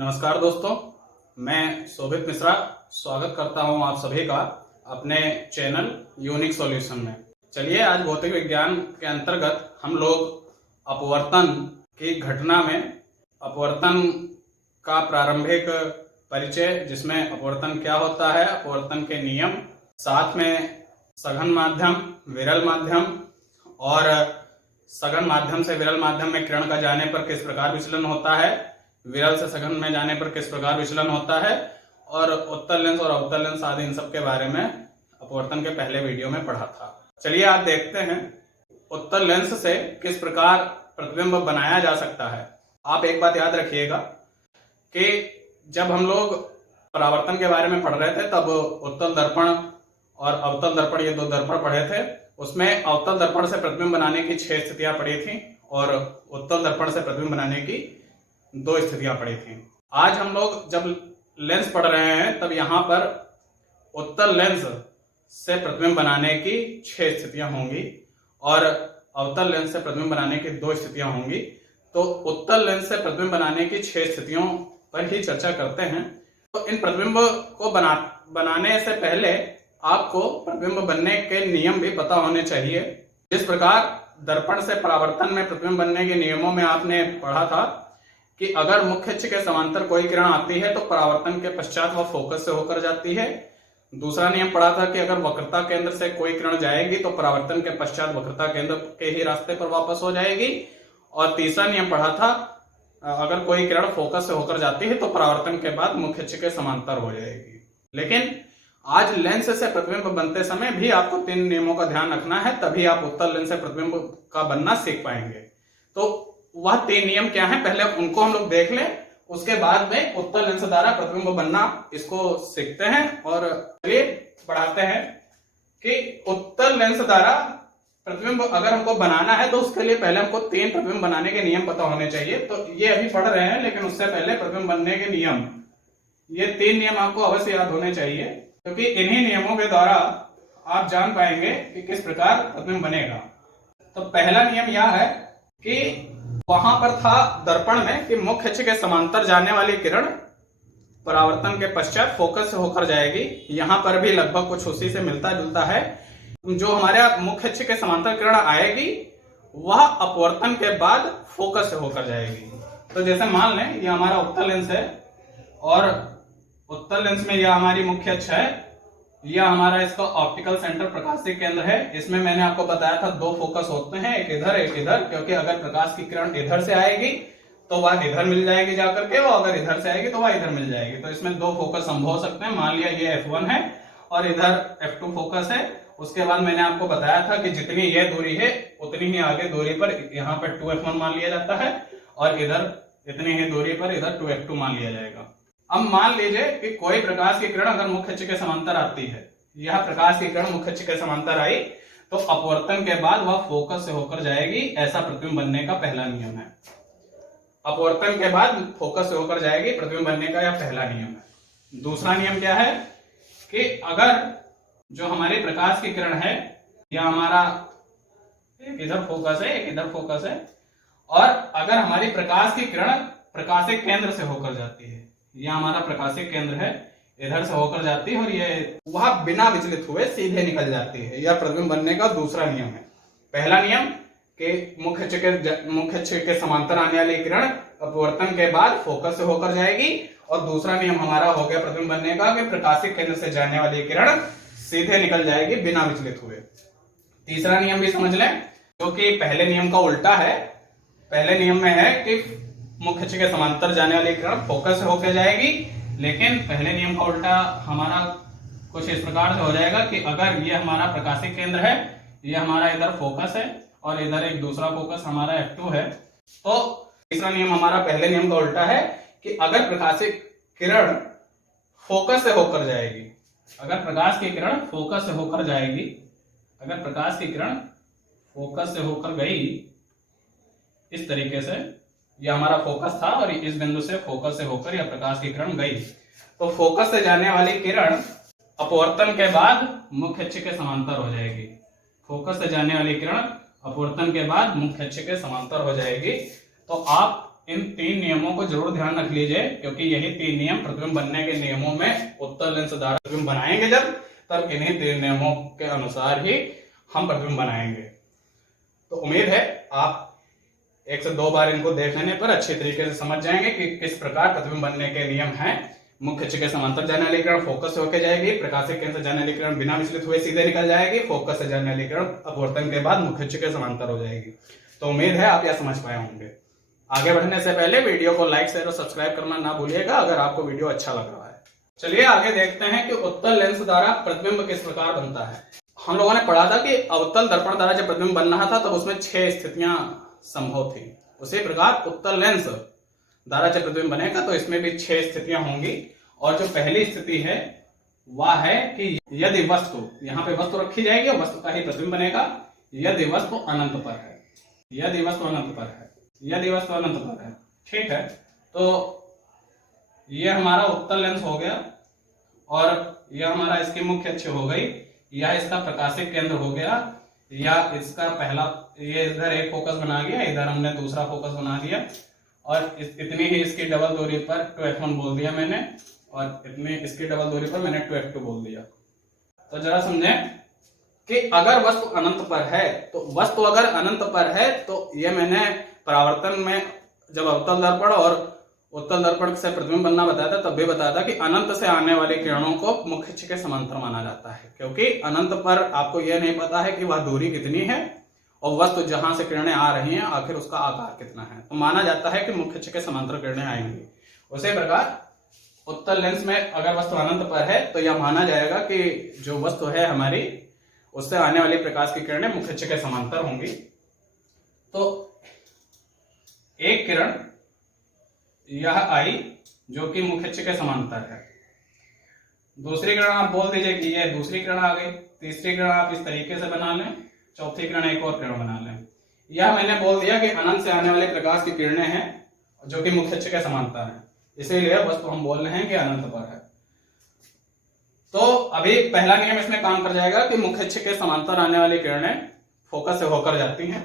नमस्कार दोस्तों, मैं शोभित मिश्रा स्वागत करता हूं आप सभी का अपने चैनल यूनिक सॉल्यूशन में। चलिए, आज भौतिक विज्ञान के अंतर्गत हम लोग अपवर्तन की घटना में अपवर्तन का प्रारंभिक परिचय, जिसमें अपवर्तन क्या होता है, अपवर्तन के नियम, साथ में सघन माध्यम, विरल माध्यम और सघन माध्यम से विरल माध्यम में किरण का जाने पर किस प्रकार विचलन होता है, विरल से सघन में जाने पर किस प्रकार विचलन होता है, और उत्तल लेंस और अवतल लेंस आदि इन सब के बारे में अपवर्तन के पहले वीडियो में पढ़ा था। चलिए आज देखते हैं उत्तल लेंस से किस प्रकार प्रतिबिंब बनाया जा सकता है। आप एक बात याद रखिएगा कि जब हम लोग परावर्तन के बारे में पढ़ रहे थे तब उत्तल दर्पण और अवतल दर्पण, ये दो दर्पण पढ़े थे। उसमें अवतल दर्पण से प्रतिबिंब बनाने की 6 स्थितियां पड़ी थी और उत्तल दर्पण से प्रतिबिंब बनाने की 2 स्थितियां पड़ी थी। आज हम लोग जब लेंस पढ़ रहे हैं तब यहां पर उत्तल लेंस से प्रतिबिंब बनाने की 6 स्थितियां होंगी और अवतल लेंस से प्रतिबिंब बनाने की 2 स्थितियां होंगी। तो उत्तल लेंस से प्रतिबिंब बनाने की 6 स्थितियों पर ही चर्चा करते हैं। तो इन प्रतिबिंब को बनाने से पहले आपको प्रतिबिंब बनने के नियम भी पता होने चाहिए। जिस प्रकार दर्पण से परावर्तन में प्रतिबिंब बनने के नियमों में आपने पढ़ा था कि अगर मुख्य अक्ष के समांतर कोई किरण आती है तो परावर्तन के पश्चात वह फोकस से होकर जाती है। दूसरा नियम पढ़ा था कि अगर वक्रता केंद्र से कोई किरण जाएगी तो परावर्तन के पश्चात वक्रता केंद्र के ही रास्ते पर वापस हो जाएगी। और तीसरा नियम पढ़ा था, अगर कोई किरण फोकस से होकर जाती है तो परावर्तन के बाद मुख्य अक्ष के समांतर हो जाएगी। लेकिन आज लेंस से प्रतिबिंब बनते समय भी आपको 3 नियमों का ध्यान रखना है, तभी आप उत्तल लेंस से प्रतिबिंब का बनना सीख पाएंगे। तो वह 3 नियम क्या हैं, पहले उनको हम लोग देख लें, उसके बाद में उत्तल लेंस द्वारा प्रतिबिंब बनना इसको सीखते हैं। और चलिए बढ़ाते हैं कि उत्तल लेंस द्वारा प्रतिबिंब अगर हमको बनाना है तो उसके लिए पहले हमको 3 प्रतिबिंब बनाने के नियम पता होने चाहिए। तो ये अभी पढ़ रहे हैं, लेकिन उससे पहले प्रतिबिंब बनने के नियम, ये 3 नियम आपको अवश्य याद होने चाहिए, क्योंकि इन्हीं नियमों के द्वारा आप जान पाएंगे कि किस प्रकार प्रतिबिंब बनेगा। तो पहला नियम यह है कि वहां पर था दर्पण में कि मुख्य अक्ष के समांतर जाने वाली किरण परावर्तन के पश्चात फोकस से होकर जाएगी। यहां पर भी लगभग कुछ उसी से मिलता जुलता है। जो हमारे मुख्य अक्ष के समांतर किरण आएगी वह अपवर्तन के बाद फोकस से होकर जाएगी। तो जैसे मान लें ये हमारा उत्तल लेंस है और उत्तल लेंस में यह हमारी मुख्य अक्ष है, यह हमारा इसका ऑप्टिकल सेंटर प्रकाशिक केंद्र है। इसमें मैंने आपको बताया था 2 फोकस होते हैं, एक इधर एक इधर, क्योंकि अगर प्रकाश की किरण इधर से आएगी तो वह इधर मिल जाएगी जाकर के, और अगर इधर से आएगी तो वह इधर मिल जाएगी। तो इसमें 2 फोकस संभव हो सकते हैं। मान लिया ये F1 है और इधर F2 फोकस है। उसके बाद मैंने आपको बताया था कि जितनी ये दूरी है उतनी ही आगे दूरी पर यहाँ पर 2F1 मान लिया जाता है और इधर इतनी ही दूरी पर इधर 2F2 मान लिया जाएगा। अब मान लीजिए कि कोई प्रकाश की किरण अगर मुख्य अक्ष के समांतर आती है, यह प्रकाश की किरण मुख्य अक्ष के समांतर आई तो अपवर्तन के बाद वह फोकस से होकर जाएगी। ऐसा प्रतिबिंब बनने का पहला नियम है। अपवर्तन के बाद फोकस से होकर जाएगी, प्रतिबिंब बनने का यह पहला नियम है। दूसरा नियम क्या है कि अगर जो हमारे प्रकाश की किरण है, यह हमारा एक इधर फोकस है एक इधर फोकस है, और अगर हमारी प्रकाश की किरण प्रकाशिक केंद्र से होकर जाती है, यह हमारा प्रकाशिक केंद्र है, इधर से होकर जाती है और ये वह बिना विचलित हुए सीधे निकल जाती है, यह प्रतिबिंब बनने का दूसरा नियम है। पहला नियम कि मुख्य अक्ष के समांतर आने वाली किरण अपवर्तन के बाद फोकस से होकर जाएगी, और दूसरा नियम हमारा हो गया प्रतिबिंब बनने का कि प्रकाशिक केंद्र से जाने वाली किरण सीधे निकल जाएगी बिना विचलित हुए। तीसरा नियम भी समझ लें, जो कि पहले नियम का उल्टा है। पहले नियम में है कि मुख्य अक्ष के समांतर जाने वाली किरण फोकस से होकर जाएगी, लेकिन पहले नियम का उल्टा हमारा कुछ इस प्रकार से हो जाएगा कि अगर ये हमारा प्रकाशिक केंद्र है, ये हमारा इधर फोकस है और इधर एक दूसरा फोकस हमारा F2 है, तो तीसरा नियम हमारा पहले नियम का उल्टा है कि अगर प्रकाशिक किरण फोकस से होकर जाएगी, अगर प्रकाश की किरण फोकस से होकर जाएगी, अगर प्रकाश की किरण फोकस से होकर गई इस तरीके से, यह हमारा फोकस था और इस बिंदु से फोकस से होकर यह प्रकाश की किरण गई, तो फोकस से जाने वाली किरण अपवर्तन के बाद मुख्य अक्ष के समांतर हो जाएगी। फोकस से जाने वाली किरण अपवर्तन के बाद मुख्य अक्ष के समांतर हो जाएगी। तो आप इन 3 नियमों को जरूर ध्यान रख लीजिए, क्योंकि यही 3 नियम प्रतिबिंब बनने के नियमों में उत्तल लेंस द्वारा प्रतिबिंब बनाएंगे जब, तब इन्हीं 3 नियमों के अनुसार ही हम प्रतिबिंब बनाएंगे। तो उम्मीद है आप 1 से 2 बार इनको देख लेने पर अच्छे तरीके से समझ जाएंगे कि किस प्रकार प्रतिबिंब बनने के नियम हैं। मुख्य अक्ष के समांतर जर्नलीकरण फोकस से होकर जाएगी, प्रकाशिक केंद्र से जर्नलीकरण बिना विचलित हुए सीधे निकल जाएगी, फोकस से जर्नलीकरण अपवर्तन के बाद मुख्य अक्ष के समांतर हो जाएगी। तो उम्मीद है आप यह समझ पाए होंगे। आगे बढ़ने से पहले वीडियो को लाइक शेयर और सब्सक्राइब करना ना भूलिएगा अगर आपको वीडियो अच्छा लग रहा है। चलिए आगे देखते हैं कि उत्तल लेंस द्वारा प्रतिबिंब किस प्रकार बनता है। हम लोगों ने पढ़ा था कि अवतल दर्पण द्वारा जब प्रतिबिंब बन रहा था तब उसमें 6 स्थितियां संभव थी। उसी प्रकार उत्तल लेंस द्वारा जब प्रतिबिंब बनेगा तो इसमें भी 6 स्थितियां होंगी। और जो पहली स्थिति है वह है कि यदि वस्तु, यहाँ पे वस्तु रखी जाएगी और वस्तु का ही प्रतिबिंब बनेगा, यदि वस्तु अनंत पर है, यदि वस्तु अनंत पर है, यदि वस्तु अनंत पर है। ठीक है, तो यह हमारा उत्तल लेंस हो गया और यह हमारा इसकी मुख्य अक्ष हो गई, या इसका प्रकाशिक केंद्र हो गया, या इसका पहला, ये इधर एक फोकस बना दिया, इधर हमने दूसरा फोकस बना दिया, और इतनी ही इसकी डबल दूरी पर 2f1 बोल दिया मैंने, और इतनी इसकी डबल दूरी पर मैंने 2f2 बोल दिया। तो जरा समझें कि अगर वस्तु अनंत पर है, तो वस्तु अगर अनंत पर है तो ये मैंने परावर्तन में जब अवतल दर्पण और उत्तल दर्पण से प्रतिबिंब बनना बताया था तब भी बताया था कि अनंत से आने वाली किरणों को मुख्य अक्ष के समांतर माना जाता है, क्योंकि अनंत पर आपको यह नहीं पता है कि वह दूरी कितनी है और वस्तु जहां से किरणें आ रही हैं आखिर उसका आकार कितना है, तो माना जाता है कि मुख्य अक्ष के समांतर किरणें आएंगी। उसी प्रकार उत्तल लेंस में अगर वस्तु अनंत पर है तो यह माना जाएगा कि जो वस्तु है हमारी, उससे आने वाली प्रकाश की किरणें मुख्य अक्ष के समांतर होंगी। तो एक किरण यह आई जो कि मुख्य अक्ष के समांतर है, दूसरी किरण आप बोल दीजिए कि यह दूसरी किरण आ गई, तीसरी किरण आप इस तरीके से बना लें, चौथी किरण एक और किरण बना लें। यह मैंने बोल दिया कि अनंत से आने वाले प्रकाश की किरणें हैं जो कि मुख्य अक्ष के समांतर हैं, इसीलिए वस्तु हम बोल रहे हैं कि अनंत पर है। तो अभी पहला नियम इसमें काम कर जाएगा कि मुख्य अक्ष के समांतर आने वाली किरणें फोकस से होकर जाती हैं।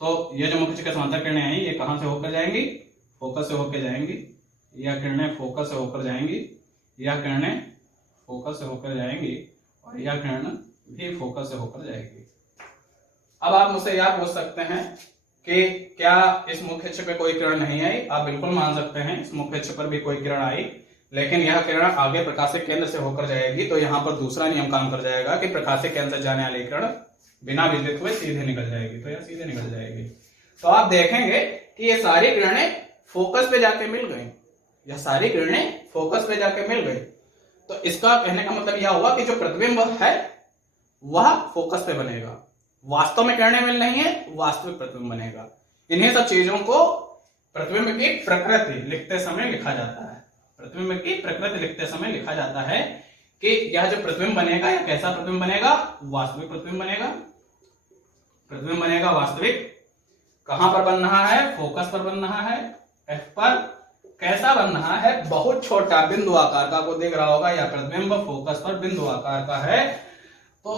तो ये जो मुख्य अक्ष के समांतर किरणें हैं ये कहां से होकर जाएंगी, फोकस से होकर जाएंगी, यह किरणें फोकस से होकर जाएंगी, यह किरणें फोकस से होकर जाएंगी, और यह किरण भी फोकस से होकर जाएगी। अब आप मुझसे यह पूछ सकते हैं कि क्या इस मुख्य अक्ष पे कोई किरण नहीं आई। आप बिल्कुल मान सकते हैं, इस मुख्य अक्ष पर भी कोई किरण आई, लेकिन यह किरण आगे प्रकाशिक केंद्र से होकर जाएगी। तो यहाँ पर दूसरा नियम काम कर जाएगा कि प्रकाशिक केंद्र से जाने वाली किरण बिना विचलित हुए सीधे निकल जाएगी, तो यह सीधे निकल जाएगी। तो आप देखेंगे कि ये सारी किरणें फोकस पे जाके मिल गई, यह सारी किरणें फोकस पे जाके मिल गई। तो इसका कहने का मतलब यह हुआ कि जो प्रतिबिंब है वह फोकस पे बनेगा, वास्तव में किरणें मिल रही है, वास्तविक प्रतिबिंब बनेगा। इन्हीं सब चीजों को प्रतिबिंब की प्रकृति लिखते समय लिखा जाता है, प्रतिबिंब की प्रकृति लिखते समय लिखा जाता है कि यह जो प्रतिबिंब बनेगा यह कैसा प्रतिबिंब बनेगा, वास्तविक प्रतिबिंब बनेगा। प्रतिबिंब बनेगा वास्तविक, कहां पर बन रहा है, फोकस पर बन रहा है, एफ पर। कैसा बन रहा है, बहुत छोटा बिंदु आकार का, आपको दिख रहा होगा यह प्रतिबिंब फोकस पर बिंदु आकार का है। तो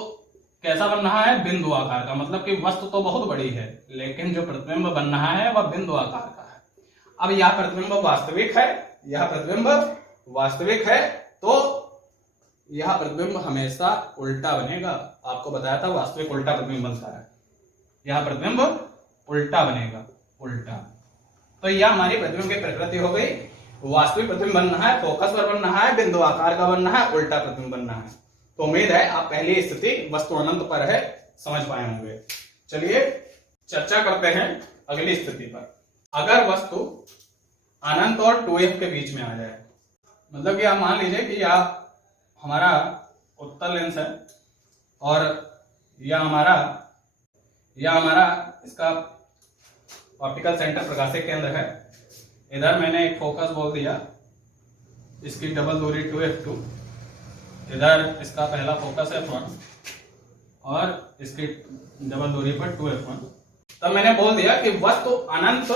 कैसा बन रहा है, बिंदु आकार का, मतलब कि वस्तु तो बहुत बड़ी है लेकिन जो प्रतिबिंब बन रहा है वह बिंदु आकार का है। अब यह प्रतिबिंब वास्तविक है, यह प्रतिबिंब वास्तविक है, तो यह प्रतिबिंब हमेशा उल्टा बनेगा। आपको बताया था वास्तविक उल्टा प्रतिबिंब बनता है, यह प्रतिबिंब उल्टा बनेगा, उल्टा। तो यह हमारी प्रतिबिंब की प्रकृति हो गई। वास्तविक प्रतिबिंब बन रहा है, फोकस पर बन रहा है, बिंदु आकार का बन रहा है, उल्टा प्रतिबिंब बन रहा है। तो उम्मीद है आप पहली स्थिति वस्तु अनंत पर है समझ पाए होंगे। चलिए चर्चा करते हैं अगली स्थिति पर। अगर वस्तु अनंत और 2f के बीच में आ जाए, मतलब कि आप मान लीजिए कि यह हमारा उत्तल लेंस है और यह हमारा इसका ऑप्टिकल सेंटर प्रकाशिक केंद्र है। इधर मैंने एक फोकस बोल दिया, इसकी डबल दूरी 2f2, इधर इसका पहला फोकस f1 और इसकी डबल दूरी पर 2f1। तब मैंने बोल दिया कि वस्तु अनंत,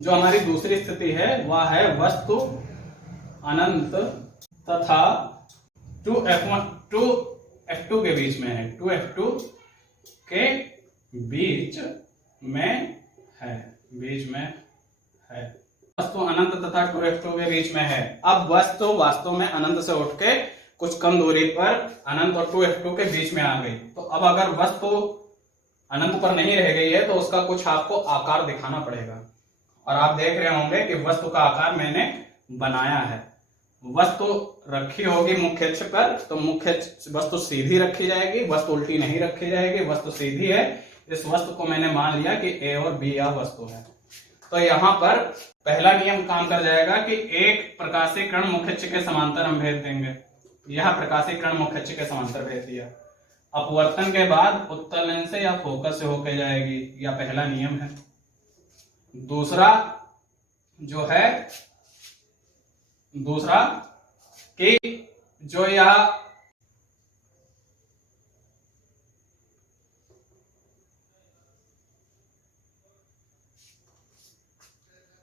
जो हमारी दूसरी स्थिति है वह है वस्तु अनंत तथा 2f2 के बीच में है, 2f2 के बीच में है, बीच में है। वस्तु अनंत तथा 2f2 के बीच में है। अब वस्तु वास्तव में अनंत से उठ के कुछ कम दूरी पर अनंत और 2f2 के बीच में आ गई। तो अब अगर वस्तु अनंत पर नहीं रह गई है तो उसका कुछ आपको आकार दिखाना पड़ेगा। और आप देख रहे होंगे कि वस्तु का आकार मैंने बनाया है। वस्तु रखी होगी मुख्य अक्ष पर, तो मुख्य वस्तु सीधी रखी जाएगी, वस्तु उल्टी नहीं रखी जाएगी, वस्तु सीधी है। इस वस्तु को मैंने मान लिया कि ए और बी यह वस्तु है। तो यहाँ पर पहला नियम काम कर जाएगा कि एक प्रकाशीय किरण मुख्य अक्ष के समांतर हम भेज देंगे। यह प्रकाशीय किरण मुख्य अक्ष के समांतर भेज दिया। अपवर्तन के बाद उत्तल लेंस से या फोकस से होकर जाएगी, यह पहला नियम है। दूसरा जो है कि जो यह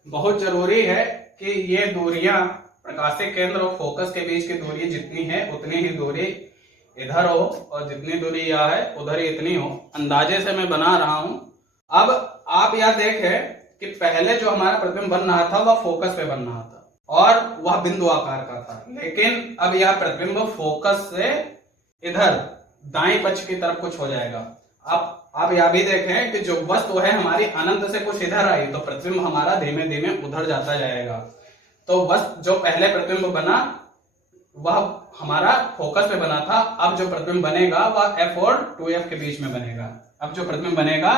बहुत जरूरी है कि ये दूरियां प्रकाशीय केंद्र और फोकस के बीच की दूरी जितनी है उतनी ही दूरी इधर हो और जितनी दूरी यह है उधर ही इतनी हो। अंदाजे से मैं बना रहा हूं। अब आप यह देखें कि पहले जो हमारा प्रतिबिंब बन रहा था वह फोकस पे बन रहा था और वह बिंदु आकार का था, लेकिन अब यह प्रतिबिंब फोकस से इधर दाएं पक्ष की तरफ कुछ हो जाएगा। अब आप यह भी देखें कि जो वस्तु है हमारी अनंत से कुछ इधर आई तो प्रतिबिंब हमारा धीमे धीमे उधर जाता जाएगा। तो बस जो पहले प्रतिबिंब बना वह हमारा फोकस पे बना था। अब जो प्रतिबिंब बनेगा वह f और 2f के बीच में बनेगा। अब जो प्रतिबिंब बनेगा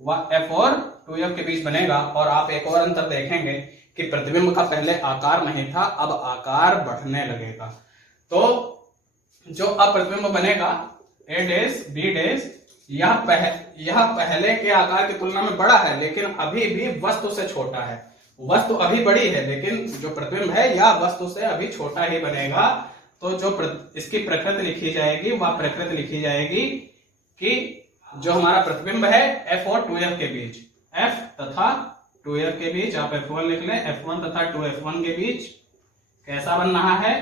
वह f और 2f के बीच बनेगा। और आप एक और अंतर देखेंगे कि प्रतिबिंब का पहले आकार नहीं था, अब आकार बढ़ने लगेगा। तो जो अब प्रतिबिंब बनेगा a डैश b डैश, यह पहले के आकार की तुलना में बड़ा है लेकिन अभी भी वस्तु से छोटा है। वस्तु अभी बड़ी है लेकिन जो प्रतिबिंब है यह वस्तु से अभी छोटा ही बनेगा। तो जो इसकी प्रकृति लिखी जाएगी वह प्रकृति लिखी जाएगी कि जो हमारा प्रतिबिंब है f और 2f के बीच, f तथा 2f के बीच आप f1 लिख लें, f1 तथा 2f1 के बीच कैसा बन रहा है?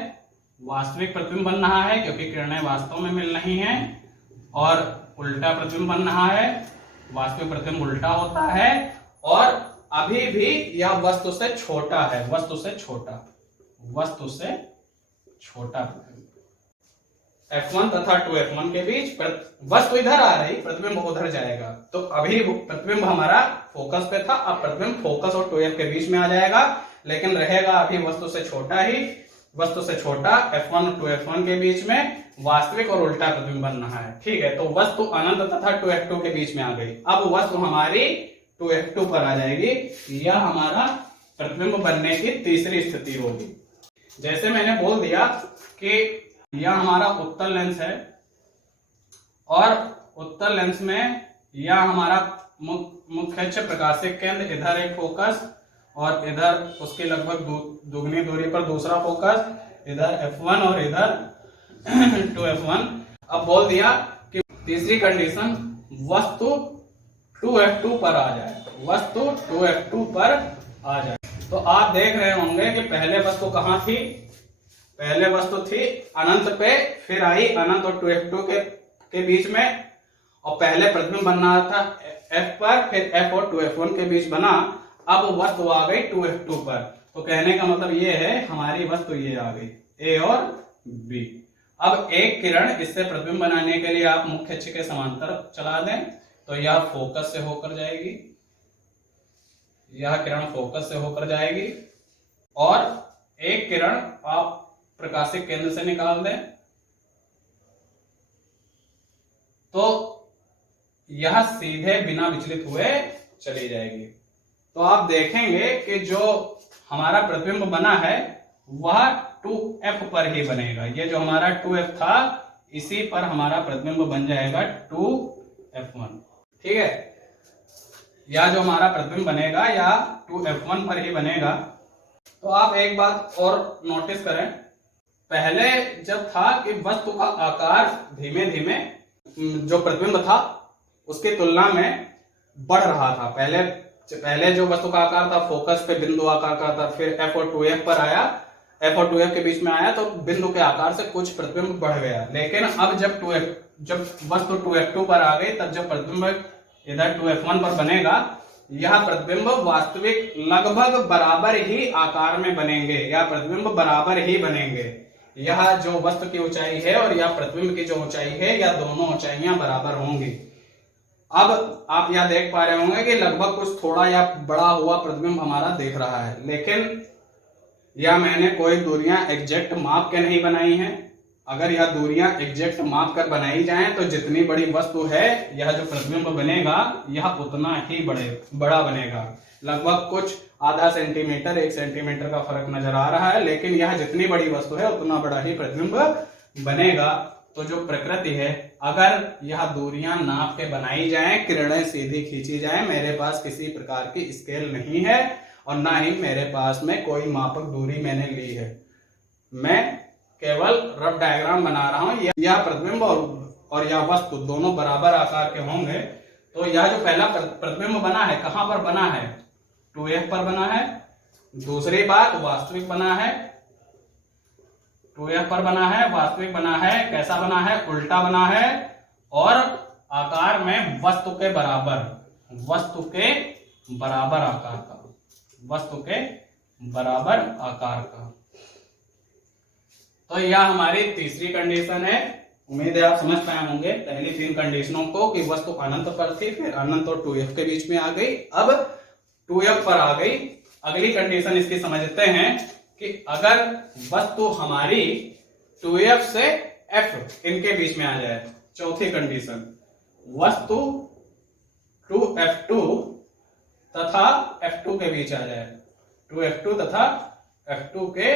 वास्तविक प्रतिबिंब बन रहा है क्योंकि किरणें वास्तव में मिल रही हैं। और उल्टा प्रतिबिंब बन रहा है, वास्तविक प्रतिबिंब उल्टा होता है। और अभी भी यह वस्तु से छोटा है, वस्तु से छोटा f1 तथा 2f1 के बीच वस्तु इधर आ रही, प्रतिबिंब उधर जाएगा। तो अभी प्रतिबिंब हमारा फोकस पे था, अब प्रतिबिंब फोकस और 2f के बीच में आ जाएगा, लेकिन रहेगा अभी वस्तु से छोटा ही। वस्तु से छोटा f1 और 2f1 के बीच में वास्तविक और उल्टा प्रतिबिंब बन रहा है। ठीक है, तो वस्तु अनंत तथा 2f2 के बीच में आ गई। अब वस्तु हमारी 2f2 पर आ जाएगी। यह हमारा प्रतिबिंब बनने की तीसरी स्थिति होगी। जैसे मैंने बोल दिया कि यह हमारा उत्तल लेंस है और उत्तल लेंस में यह हमारा मुख्य अक्ष प्रकाशीय केंद्र, इधर एक फोकस और इधर उसकी लगभग दुगनी दूरी पर दूसरा फोकस, इधर f1 और इधर 2f1। अब बोल दिया कि तीसरी कंडीशन वस्तु 2f2 पर आ जाए, वस्तु 2f2 पर आ जाए। तो आप देख रहे होंगे कि पहले वस्तु कहाँ थी? पहले वस्तु थी अनंत पे, फिर आई अनंत और 2f2 के बीच में, और पहले प्रतिबिंब बन रहा था f पर, फिर f और 2f1 के बीच बना। अब वस्तु आ गई 2f2 पर। तो कहने का मतलब ये है हमारी वस्तु ये आ गई a और b। अब एक किरण इससे प्रतिबिंब बनाने के लिए आप मुख्य अक्ष के समांतर चला दें तो यह फोकस से होकर जाएगी, यह किरण फोकस से होकर जाएगी, और एक किरण आप प्रकाशीय केंद्र से निकाल दें तो यह सीधे बिना विचलित हुए चली जाएगी। तो आप देखेंगे कि जो हमारा प्रतिबिंब बना है वह 2f पर ही बनेगा। ये जो हमारा 2f था इसी पर हमारा प्रतिबिंब बन जाएगा 2f1। ठीक है, या जो हमारा प्रतिबिंब बनेगा या 2f1 पर ही बनेगा। तो आप एक बात और नोटिस करें, पहले जब था कि वस्तु का आकार धीमे धीमे जो प्रतिबिंब था उसकी तुलना में बढ़ रहा था। पहले जो वस्तु का आकार था फोकस पे बिंदु आकार का था, फिर f और 2f पर आया, f और 2f के बीच में आया तो बिंदु के आकार से कुछ प्रतिबिंब बढ़ गया। लेकिन अब जब वस्तु 2f2 पर आ गई तब जब प्रतिबिंब इधर 2f1 पर बनेगा यह प्रतिबिंब वास्तविक लगभग बराबर ही आकार में बनेंगे, या प्रतिबिंब बराबर ही बनेंगे। यह जो वस्तु की ऊंचाई है और यह प्रतिबिंब की जो ऊंचाई है, यह दोनों ऊंचाइयां बराबर होंगी। अब आप यह देख पा रहे होंगे कि लगभग कुछ थोड़ा या बड़ा हुआ प्रतिबिंब हमारा देख रहा है, लेकिन यह मैंने कोई दूरियां एग्जैक्ट माप के नहीं बनाई हैं। अगर यह दूरियां एग्जैक्ट माप कर बनाई जाएं तो जितनी बड़ी वस्तु है, यह जो प्रतिबिंब बनेगा यह उतना ही बड़ा बनेगा। लगभग कुछ आधा सेंटीमीटर 1 सेंटीमीटर का फर्क नजर आ रहा है, लेकिन यह जितनी बड़ी वस्तु है उतना बड़ा ही प्रतिबिंब बनेगा। तो जो प्रकृति है, अगर यह दूरियां नाप के बनाई जाएं, किरणें सीधी खींची जाएं, मेरे पास किसी प्रकार की स्केल नहीं है और ना ही मेरे पास में कोई मापक दूरी मैंने ली है। मैं केवल रफ डायग्राम बना रहा हूं। यह प्रतिबिंब और यह वस्तु दोनों बराबर आकार के होंगे। तो यह जो पहला प्रतिबिंब बना है, कहां पर बना है? 2f पर बना है। दूसरी बात, वास्तविक बना है, 2f पर बना है, वास्तविक बना है। कैसा बना है? उल्टा बना है और आकार में वस्तु के बराबर आकार का, वस्तु के बराबर आकार का। तो यह हमारी तीसरी कंडीशन है। उम्मीद है आप समझ पाए होंगे पहली 3 कंडीशनों को कि वस्तु अनंत पर थी, फिर अनंत और 2f के बीच में आ गई, अब 2f पर आ गई। अगली कंडीशन इसकी समझते हैं कि अगर वस्तु हमारी 2f से f इनके बीच में आ जाए। चौथी कंडीशन, वस्तु 2f2 तथा f2 के बीच आ जाए, 2f2 तथा f2 के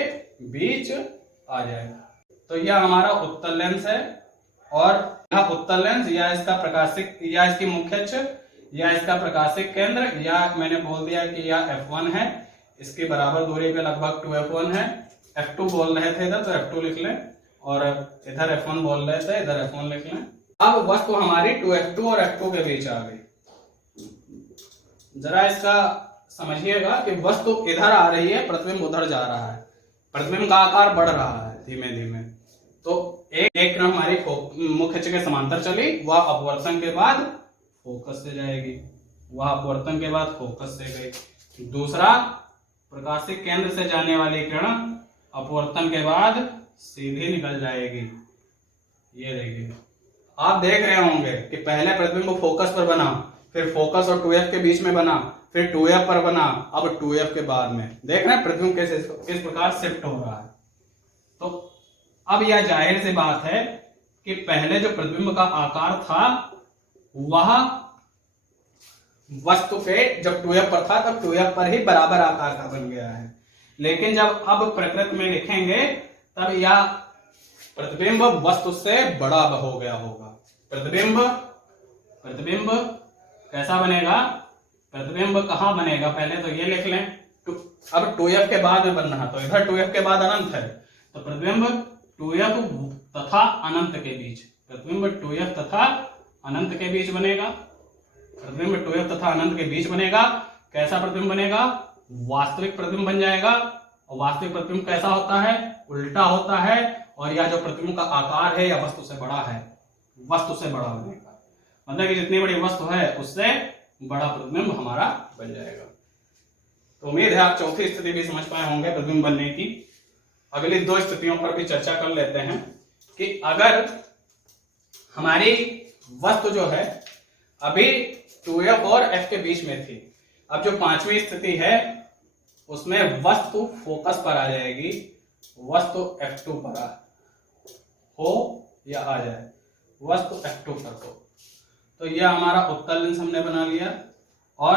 बीच आ जाए। तो यह हमारा उत्तल लेंस है और यह उत्तल लेंस या इसका प्रकाशिक या इसकी मुख्य अक्ष या इसका प्रकाशिक केंद्र, या मैंने बोल दिया कि यह f1 है, इसकी बराबर दूरी पे लगभग 2f1 है। f2 बोल रहे थे इधर तो f2 लिख लें, और इधर f1 बोल रहे थे इधर f1 लिख लें। अब वस्तु हमारी 2f2 और f2 के बीच आ गई। जरा इसका समझिएगा कि वस्तु इधर आ रही है, प्रतिबिंब उधर जा रहा है, प्रतिबिंब का आकार बढ़ रहा है धीमे धीमे। तो एक किरण हमारी मुख्य अक्ष के समांतर चली, वह अपवर्तन के बाद फोकस से जाएगी, वह अपवर्तन के बाद फोकस से गई। दूसरा, प्रकाशिक केंद्र से जाने वाली किरण अपवर्तन के बाद सीधी निकल जाएगी। ये देखिए, आप देख रहे होंगे कि पहले प्रतिबिंब फोकस पर बना, फिर फोकस और 2f के बीच में बना, फिर 2f पर बना, अब 2f के बाद में। देख रहे हैं प्रतिबिंब कैसे किस प्रकार शिफ्ट हो रहा है। तो अब यह जाहिर सी बात है कि पहले जो प्रतिबिंब का आकार था वह वस्तु के जब 2f पर था तब 2f पर ही बराबर आकार का बन गया है। लेकिन जब अब प्रकृति में लिखेंगे तब यह प्रतिबिंब वस्तु से बड़ा हो गया होगा। प्रतिबिंब कैसा बनेगा? प्रतिबिंब कहां बनेगा? पहले तो ये लिख लें। अब 2f के बाद में बन रहा, तो इधर 2f के बाद अनंत है, तो प्रतिबिंब 2f तथा अनंत के बीच, प्रतिबिंब 2f तथा अनंत के बीच बनेगा। प्रतिबिंब 2f तथा अनंत के बीच बनेगा। कैसा प्रतिबिंब बनेगा? वास्तविक प्रतिबिंब बन जाएगा। और वास्तविक प्रतिबिंब कैसा होता है? उल्टा होता है। और यह जो प्रतिबिंब का आकार है यह वस्तु से बड़ा है, वस्तु से बड़ा बनेगा। मतलब कि जितनी बड़ी वस्तु है उससे बड़ा प्रतिबिंब हमारा बन जाएगा। तो उम्मीद है आप चौथी स्थिति भी समझ पाए होंगे प्रतिबिंब बनने की। अगली 2 स्थितियों पर भी चर्चा कर लेते हैं कि अगर हमारी वस्तु जो है अभी 2f और f के बीच में थी, अब जो 5वीं स्थिति है उसमें वस्तु फोकस पर आ जाएगी, वस्तु f2 पर हो या आ जाए, वस्तु f2 पर हो। तो यह हमारा उत्तल लेंस हमने बना लिया। और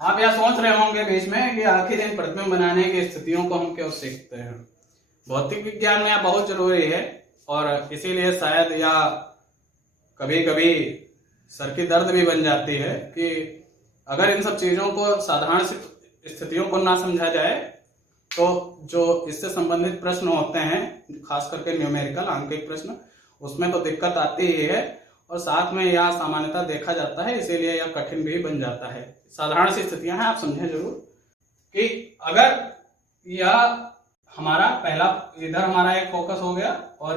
आप यह सोच रहे होंगे बीच में कि आखिर इन प्रतिबिंब बनाने की स्थितियों को हम क्यों सीखते हैं। भौतिक विज्ञान में यह बहुत जरूरी है और इसीलिए शायद यह कभी कभी सर की दर्द भी बन जाती है कि अगर इन सब चीजों को साधारण स्थितियों को ना समझा जाए तो जो इससे संबंधित प्रश्न होते हैं, खास करके न्यूमेरिकल आंकिक प्रश्न, उसमें तो दिक्कत आती ही है और साथ में यह सामान्यतः देखा जाता है, इसीलिए यह कठिन भी बन जाता है। साधारण सी स्थितियां हैं, आप समझें जरूर कि अगर यह हमारा पहला इधर हमारा एक फोकस हो गया और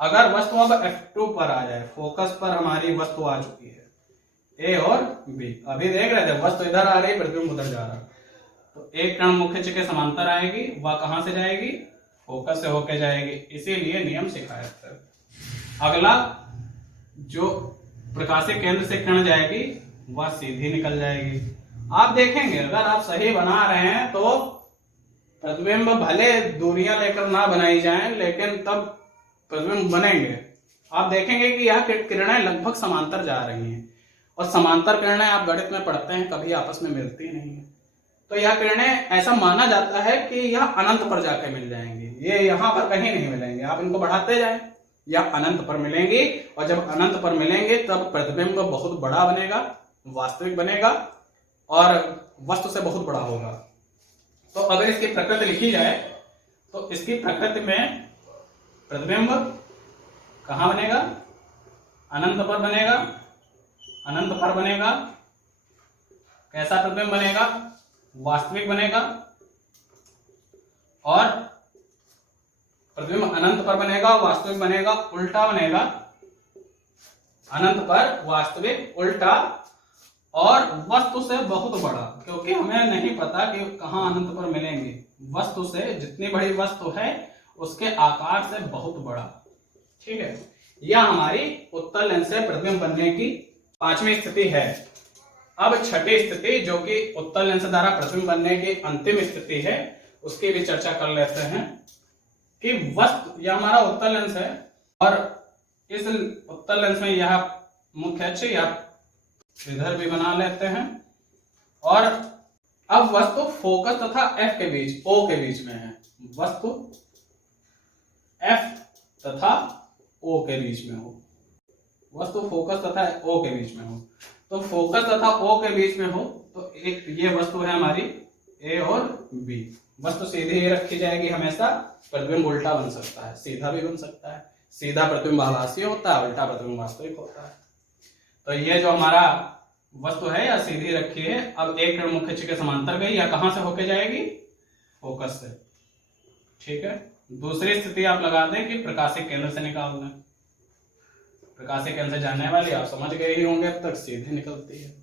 अगर वस्तु अब f2 पर आ जाए, फोकस पर हमारी वस्तु आ चुकी है, ए और बी। अभी देख रहे थे वस्तु इधर आ रही, प्रतिबिंब उधर जा रहा। तो एक किरण मुख्य अक्ष के समांतर आएगी, वह कहां से जाएगी? फोकस से होके जाएगी, इसीलिए नियम शिकायत है। अगला, जो प्रकाशिक केंद्र से किरण जाएगी वह सीधी निकल जाएगी। आप देखेंगे अगर आप सही बना रहे हैं तो प्रतिबिंब भले दूरियां लेकर ना बनाई जाएं, लेकिन तब प्रतिबिंब बनेंगे। आप देखेंगे कि यह किरणें लगभग समांतर जा रही हैं, और समांतर किरणें आप गणित में पढ़ते हैं कभी आपस में मिलती नहीं है। तो यह किरणें ऐसा माना जाता है कि यह अनंत पर जाके मिल जाएंगी, ये यहाँ पर कहीं नहीं मिलेंगे। आप इनको बढ़ाते जाएं, यह अनंत पर मिलेंगी, और जब अनंत पर मिलेंगे तब प्रतिबिंब बहुत बड़ा बनेगा, वास्तविक बनेगा और वस्तु से बहुत बड़ा होगा। तो अगर इसकी प्रकृति लिखी जाए तो इसकी प्रकृति में प्रतिबिंब कहां बनेगा? अनंत पर बनेगा, अनंत पर बनेगा। कैसा प्रतिबिंब बनेगा? वास्तविक बनेगा। और प्रतिबिंब अनंत पर बनेगा, वास्तविक बनेगा, उल्टा बनेगा। अनंत पर वास्तविक उल्टा, और वस्तु से बहुत बड़ा, क्योंकि हमें नहीं पता कि कहां अनंत पर मिलेंगे। वस्तु से, जितनी बड़ी वस्तु है उसके आकार से बहुत बड़ा। ठीक है, यह हमारी उत्तल लेंस से प्रतिबिंब बनने की 5वीं स्थिति है। अब 6ठी स्थिति, जो कि उत्तल लेंस द्वारा प्रतिबिंब बनने की अंतिम स्थिति है, उसकी भी चर्चा कर लेते हैं। कि वस्तु, यह हमारा उत्तल लेंस है और इस उत्तल लेंस में यह मुख्य अक्ष या इधर भी बना लेते हैं, और अब वस्तु फोकस तथा एफ के बीच, ओ के बीच में है। वस्तु एफ तथा ओ के बीच में हो, वस्तु फोकस तथा ओ के बीच में हो। तो फोकस तथा ओ के बीच में हो तो एक ये वस्तु है हमारी ए और बी। वस्तु सीधी ही रखी जाएगी हमेशा, प्रतिबिंब उल्टा बन सकता है, सीधा भी बन सकता है। सीधा प्रतिबिंब आभासी होता है, उल्टा प्रतिबिंब वास्तविक होता है। तो ये जो हमारा वस्तु है या सीधी रखी है, अब एक किरण मुख्य अक्ष के समांतर गई, या कहां से होके जाएगी? फोकस से। ठीक है, दूसरी स्थिति आप लगा दें कि प्रकाशिक केंद्र से निकाल दें। प्रकाशिक केंद्र से जाने वाली आप समझ गए ही होंगे, अब तक सीधी निकलती है।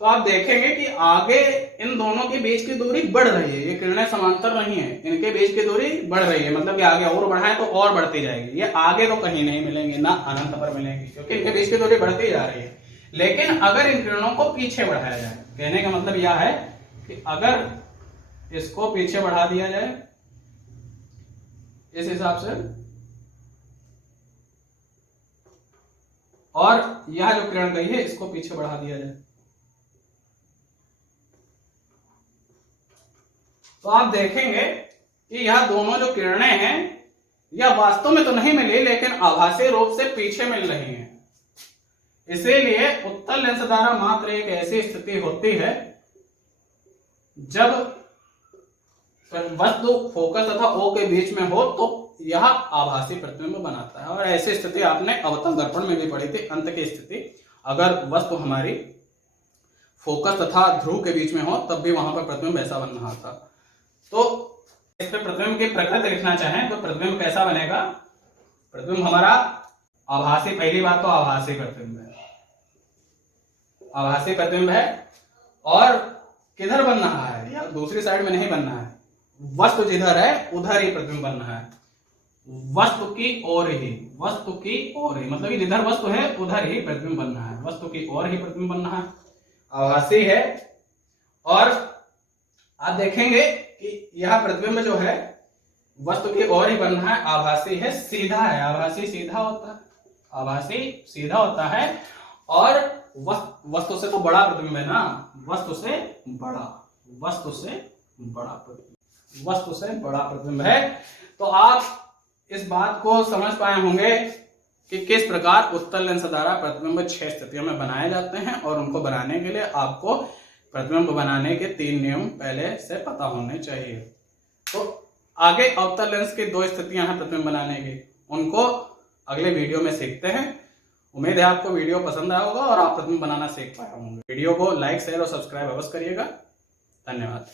तो आप देखेंगे कि आगे इन दोनों के बीच की दूरी बढ़ रही है, ये किरणें समांतर नहीं है, इनके बीच की दूरी बढ़ रही है, मतलब कि आगे और बढ़ाएं तो और बढ़ती जाएगी। ये आगे तो कहीं नहीं मिलेंगे, ना अनंत पर मिलेंगे, क्योंकि इनके बीच की दूरी बढ़ती जा रही है। लेकिन अगर इन किरणों को पीछे बढ़ाया जाए, कहने का मतलब यह है कि अगर इसको पीछे बढ़ा दिया जाए इस हिसाब से, और यह जो किरण गई है इसको पीछे बढ़ा दिया जाए, तो आप देखेंगे कि यह दोनों जो किरणें हैं यह वास्तव में तो नहीं मिली, लेकिन आभासी रूप से पीछे मिल रही हैं। इसीलिए उत्तल लेंस द्वारा मात्र एक ऐसी स्थिति होती है जब वस्तु फोकस तथा ओ के बीच में हो तो यह आभासी प्रतिबिंब बनाता है। और ऐसी स्थिति आपने अवतल दर्पण में भी पढ़ी थी, अंत की स्थिति। अगर वस्तु हमारी फोकस तथा ध्रुव के बीच में हो तब भी वहां पर प्रतिबिंब ऐसा बन रहा था। तो इस पे प्रतिबिंब की प्रकृति लिखना चाहें तो प्रतिबिंब कैसा बनेगा? प्रतिबिंब हमारा आभासी, पहली बात तो आभासी प्रतिबिंब है, आभासी प्रतिबिंब है। और किधर बन रहा है? या दूसरी साइड में नहीं बनना है, वस्तु जिधर है उधर ही प्रतिबिंब बनना है, वस्तु की ओर ही, वस्तु की ओर ही, मतलब कि जिधर वस्तु है उधर ही प्रतिबिंब बनना है, वस्तु की ओर ही प्रतिबिंब बनना है। आभासी है, और आप देखेंगे कि यह प्रतिबिंब जो है वस्तु की ओर ही बनना है, आभासी है, सीधा है। आभासी सीधा होता है, आभासी सीधा होता है, और वस्तु से तो बड़ा प्रतिबिंब है ना, वस्तु से बड़ा, वस्तु से बड़ा प्रतिबिंब, वस्तु से बड़ा प्रतिबिंब है। तो आप इस बात को समझ पाए होंगे कि किस प्रकार उत्तल लेंस द्वारा प्रतिबिंब 6 स्थितियों में बनाए जाते हैं, और उनको बनाने के लिए आपको प्रतिबिंब बनाने के 3 नियम पहले से पता होने चाहिए। तो आगे अवतल लेंस की 2 स्थितियां हैं प्रतिबिंब बनाने की, उनको अगले वीडियो में सीखते हैं। उम्मीद है आपको वीडियो पसंद आया होगा और आप प्रतिबिंब बनाना सीख पाए होंगे। वीडियो को लाइक, शेयर और सब्सक्राइब अवश्य करिएगा। धन्यवाद।